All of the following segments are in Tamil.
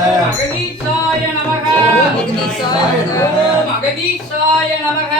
மகதீசாய நமக மகதீசாய நமக. ஓம் மகதீசாய நமக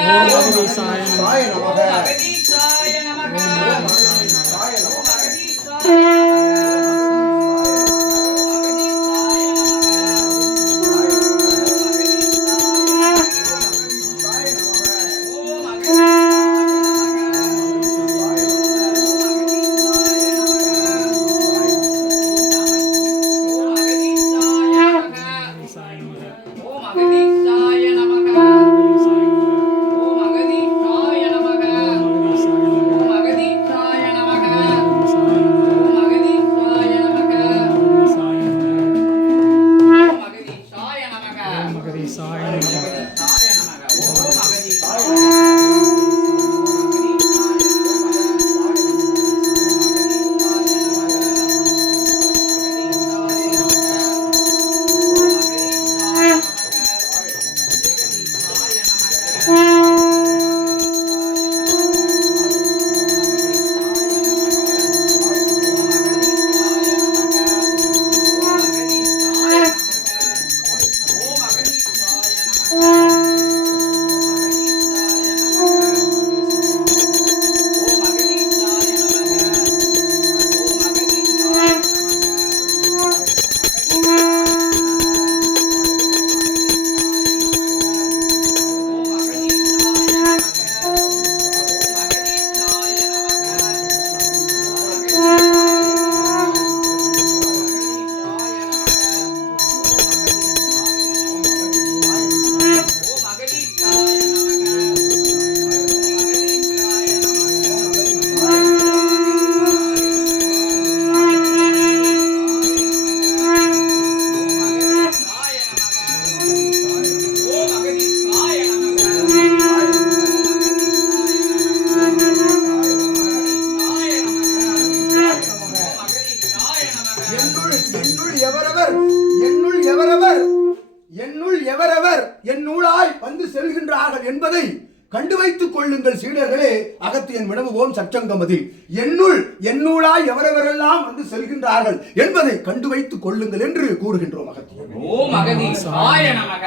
சங்கமம் சச்சங்கமதில் என்னுள் என்னுளாய் எவரெவரெல்லாம் வந்து செல்கின்றார்கள் என்பதை கண்டு வைத்துக் கொள்ளுங்கள் என்று கூறுகின்றோம் அகதி ஓம் அகதி சாய நமக.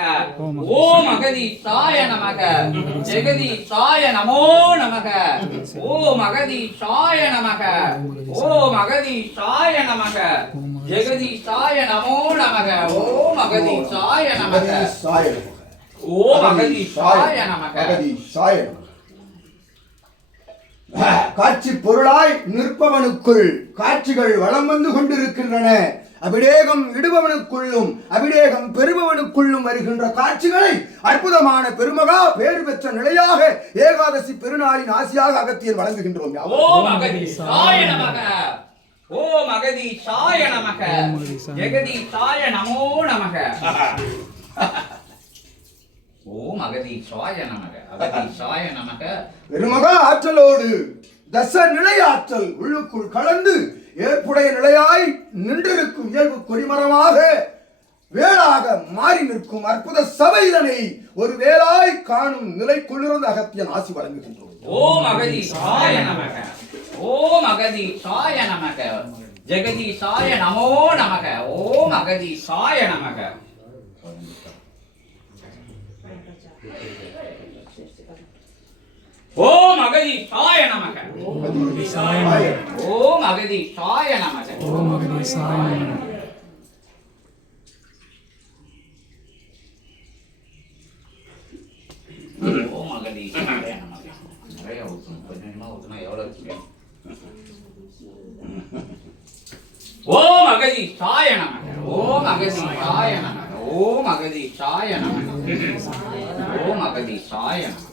ஓம் அகதி சாய நமக. ஜெகதி சாய நமோ நமக. ஓ மகதி சாய நமக. ஓம் அகதி சாய நமக. ஜெகதி சாய நமோ நமக. ஓம் அகதி சாய நமக. சாய நமக. ஓம் சாய நமக. அகதி சாய நமக. காட்சி பொருளாய் நிற்பவனுக்குள் காட்சிகள் வளம் வந்து கொண்டிருக்கின்றன. அபிடேகம் இடுபவனுக்குள்ளும் அபிடேகம் பெறுபவனுக்குள்ளும் வருகின்ற காட்சிகளை அற்புதமான பெருமகா பேறு பெற்ற நிலையாக ஏகாதசி பெருநாளின் ஆசியாக அகத்தியர் வழங்குகின்றோம். ஓம் நமக. ஓம் அகதீசாய நமக. ஜெகதீசாய நமோ நமக. ஓம் அகதீசாய நமக அகதீசாய நமக. பெருமகா ஆற்றலோடு தச நிலை ஆற்றல் உள்ளுக்குள் கலந்து ஏற்புடைய நிலையாய் நின்றிருக்கும் இயல்பு கொடிமரமாக வேளாக மாறி நிற்கும் அற்புத சபைதனை ஒரு வேளாய் காணும் நிலைக்குள்ளிருந்து அகத்தியன் ஆசி வழங்குகின்றோம் ஓம் அகதீசாய நமக ஓம் அகதீசாய நமக ஜெகதீசாய நமோ நமக ஓம் அகதீசாய நமக. ஓம் அகதி சாய நமக. ஓம் அகதி சாய நமக. ஓம் அகதி சாய நமக. ஓம் அகதி சாய நமக நிறைய ஊற்றணும் கொஞ்சமா ஊற்றினா எவ்வளோ ஓம் அகதி சாய நமக. ஓம் அகதி சாய நமக. ஓம் அகதி சாய நமக. Oo, oh, magadisaya.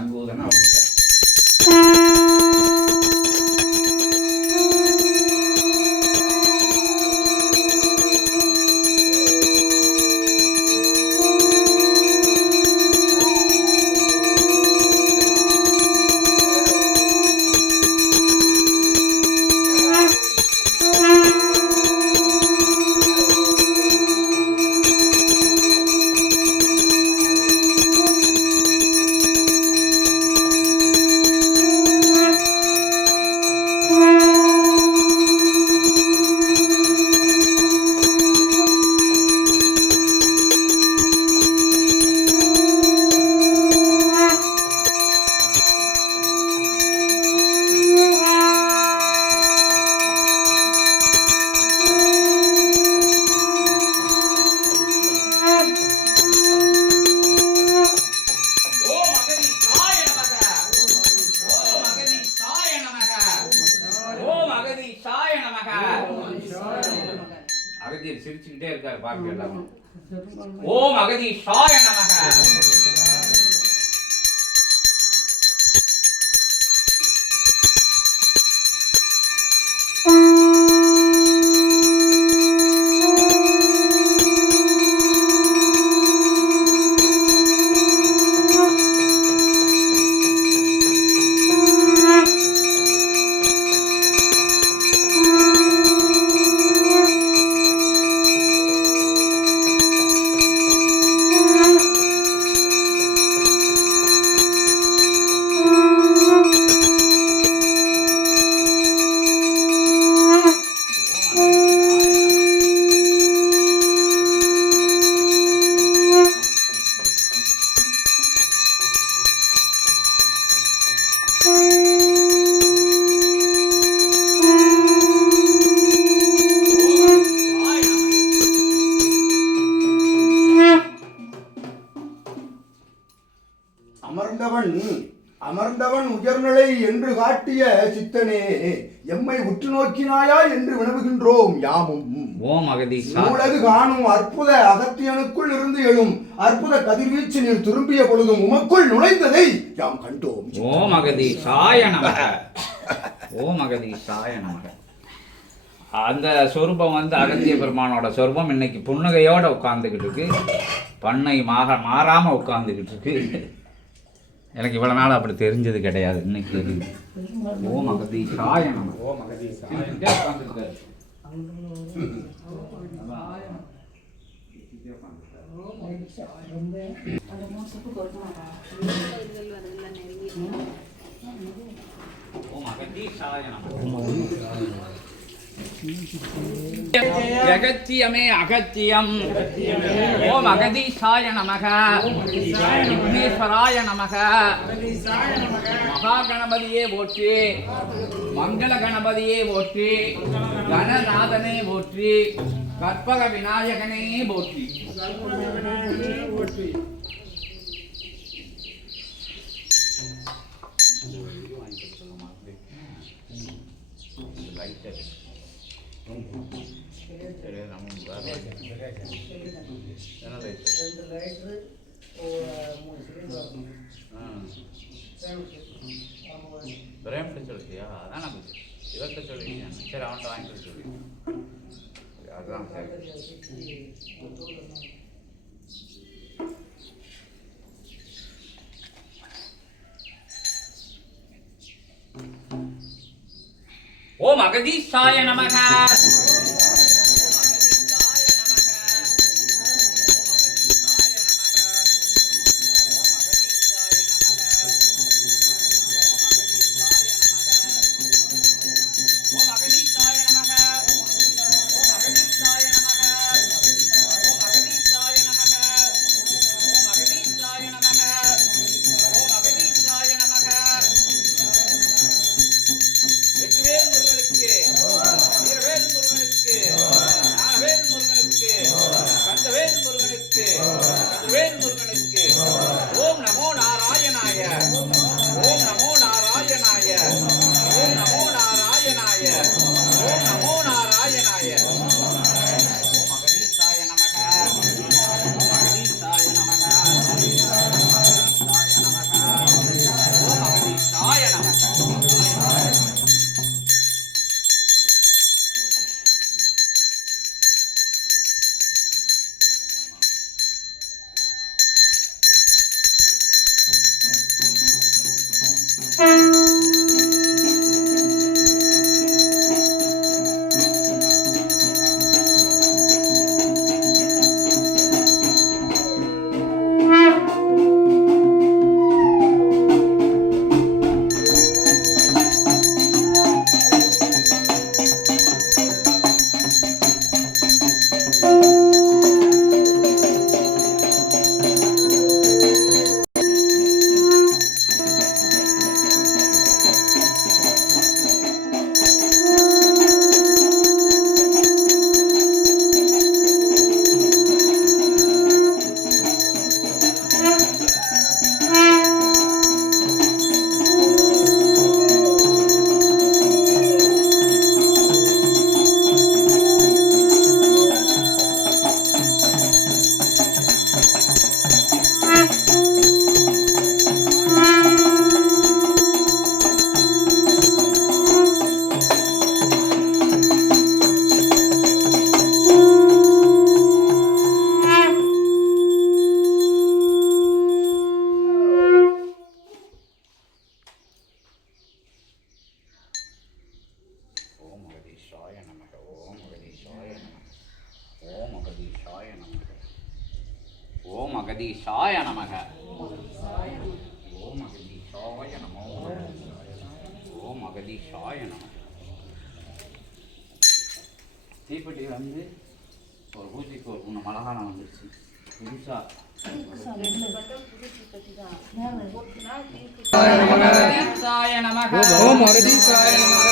ಸಂಗೋದನ್ನು காட்டிய சித்தனே எம்மை உற்று நோக்கினாயா என்று வினவுகின்றோம் யாமும். ஓம் அகதீஷா உலகு காணும் அற்புத அகத்தியனுக்குள் இருந்து எழும் அற்புத கதிர்வீச்சு நீர் திரும்பிய பொழுதும் உமக்குள் நுழைந்ததை யாம் கண்டோம். ஓம் அகதீஷாய நமக. ஓம் அகதீஷாய நமக. அந்த சொரூபம் வந்து அகத்திய பெருமானோட சொரூபம். இன்னைக்கு புன்னகையோட உட்கார்ந்துக்கிட்டு இருக்கு. பண்ணை மாக மாறாம உட்கார்ந்துக்கிட்டு இருக்கு. எனக்கு இவ்வளோ நாள் அப்படி தெரிஞ்சது கிடையாது. இன்னைக்கு தெரியுது. ஓ மகதி சாயம். ஓ மகதி ஓ மகதி சாயணம் ஜகத்தியமே அகத்தியம் ஓம் அகதீஷாய நமக விக்னேஸ்வராய நமக மகா கணபதியே போற்றி மங்கள கணபதியே போற்றி கணநாதனே போற்றி கற்பக விநாயகனே போற்றி பிரேம்கிட்ட சொல்லிட்டியா அதான் நான் இவர்கிட்ட சொல்லிட்டேன் சரி அவன்கிட்ட வாங்கிட்டு சொல்லி அதான் சரி ஓம் அகதீஷாய நமக தீப்பெட்டி வந்து ஒரு பூஜைக்கு ஒரு மூணு மலகாலம் வந்துருச்சு. புதுசா. அகதீஷாய நமக. ஓம் அகதீசாய நமக.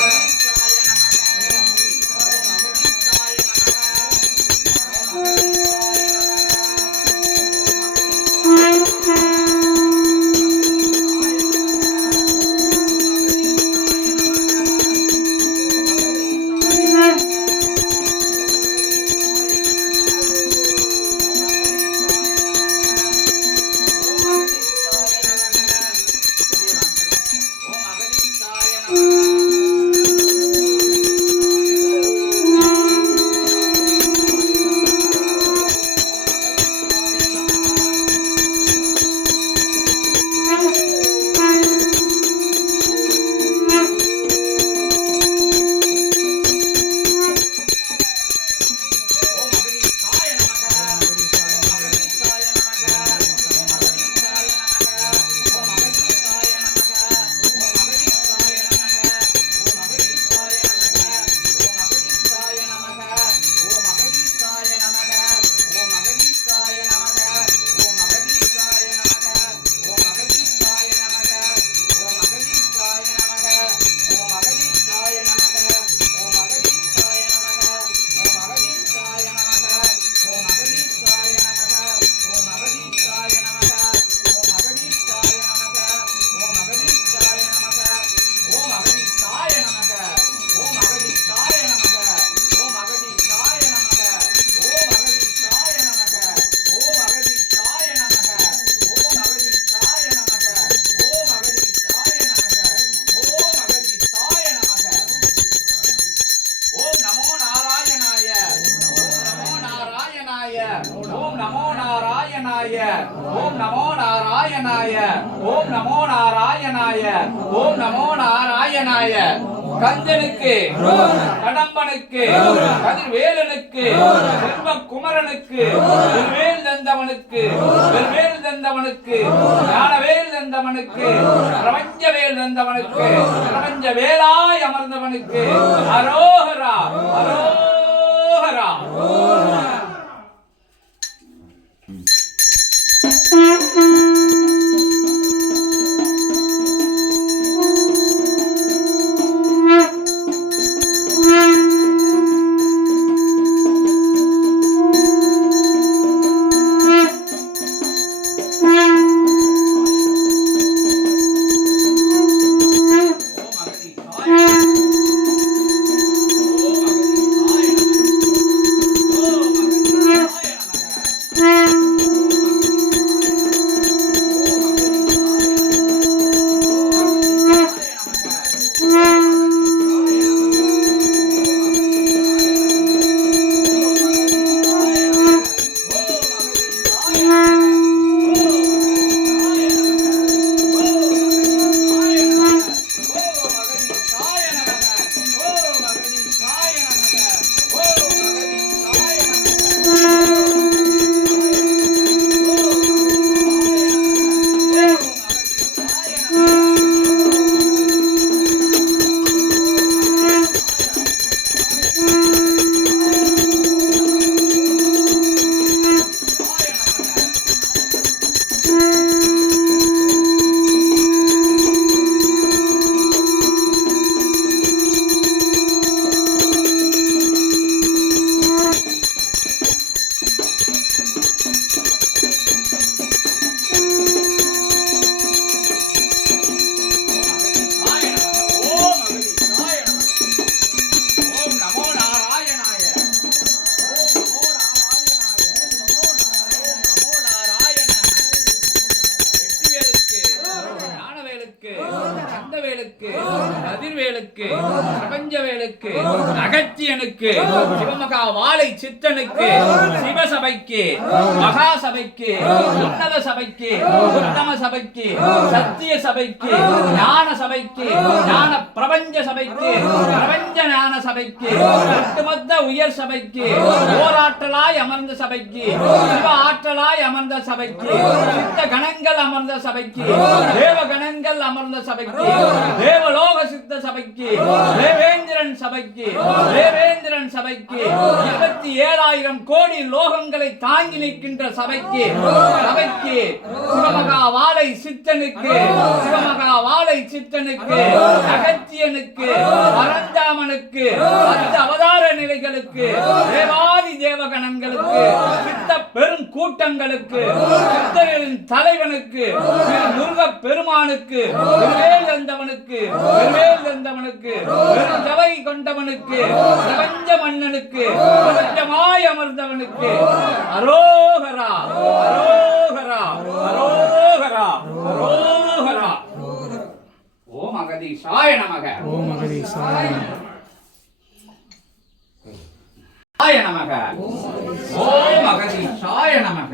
ஓம் அகதீஷாய நாராயணாய. ஓம் நமோ நாராயணாய. ஓம் நமோ நாராயணாய. ஓம் நமோ நாராயணாய. ஓம் நமோ நாராயணாய. கஞ்சனுக்கு கடம்பனுக்கு கதிர்வேலனுக்கு செல்வ குமரனுக்கு வேல் தந்தவனுக்கு வேல் தந்தவனுக்கு ஞானவேல் தந்தவனுக்கு பிரபஞ்ச வேல் தந்தவனுக்கு பிரபஞ்ச வேலாய் அமர்ந்தவனுக்கு அரோஹரா அரோஹரா அரோகரா ஓம் சித்தனுக்கு சிவசபைக்கு மகாசபைக்கு உன்னத சபைக்கு உத்தம சபைக்கு சத்திய சபைக்கு ஞான சபைக்கு ஞான பிரபஞ்ச சபைக்கு பிரபஞ்ச ஞான சபைக்கு ஒட்டுமொத்த உயர் சபைக்கு போராற்றலாய் அமர்ந்த சபைக்கு சிவ ஆற்றலாய் அமர்ந்த சபைக்கு சித்த கணங்கள் அமர்ந்த சபைக்கு தேவ கணங்கள் அமர்ந்த சபைக்கு தேவலோக சித்த சபைக்கு தேவேந்திரன் சபைக்கு தேவேந்திரன் சபைக்கு இருபத்தி ஏழாயிரம் கோடி லோகங்களை தாங்கி நிற்கின்ற சபைக்கு சபைக்கு சிவமகா வாழை சித்தனுக்கு சிவமகா வாழை சித்தனுக்கு அகத்தியனுக்கு பரந்தாமனுக்கு பத்து அவதார நிலைகளுக்கு தேவாதி தேவகணங்களுக்கு சித்த பெரும் கூட்டங்களுக்கு சித்தரின் தலைவனுக்கு முருக பெருமானுக்கு திருவேல் தந்தவனுக்கு திருவேல் தந்தவனுக்கு தவை கொண்டவனுக்கு பிரபஞ்ச மன்னனுக்கு பிரபஞ்ச பிரபஞ்சமாய் அமர்ந்தவனுக்கு. அரோகரா. அரோகரா. அரோகரா. அரோகரா. ஓம் அகதீஷாய நமக. ஓம் அகதீசாய நமக. சாய நமக. ஓம் அகதீஷாய நமக.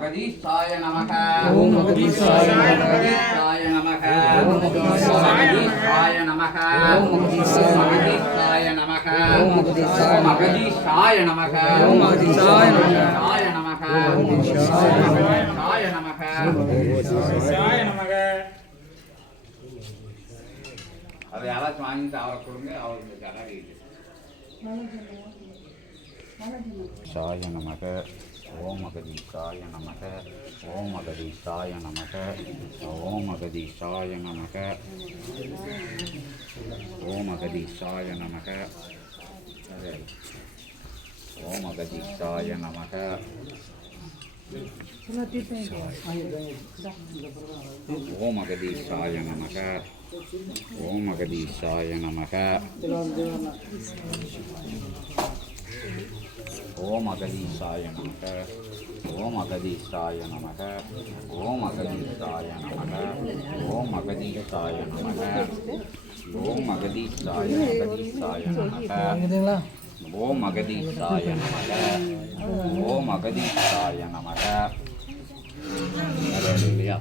அகதீஷாய நமக ஓம் அகதீஷாய நமக. அகதீஷாய நமக ஓம் அகதீஷாய நமக. ஓம் அகதீஷாய ஓம் நமக ஓம் அகதீஷாய நமக. ஓம் அகதீஷாய நமக. அதை யாராச்சும் வாங்கிட்டு அவரை கொடுங்க அவருக்கு கரடிட்டு சாய நமக ஓம் சாய நமக. ஓம் சாய நமக. ஓம் சாய நமக. ஓம் சாய நமக. ஓம் சாய நமக. ஓம் அகதீஷாய நமக. ஓம் அகதீஷாய நமக. ஓம் அகதீஷாய நமக. ஓம் அகதீஷாய நமக. ஓம் அகதீஷாய நமக. ஓம் அகதீஷாய நமக. ஓம் அகதீஷாய அகதீஷாய நமக. ஓம் அகதீஷாய நமக. ஓம் அகதீஷாய நமக. இல்லையா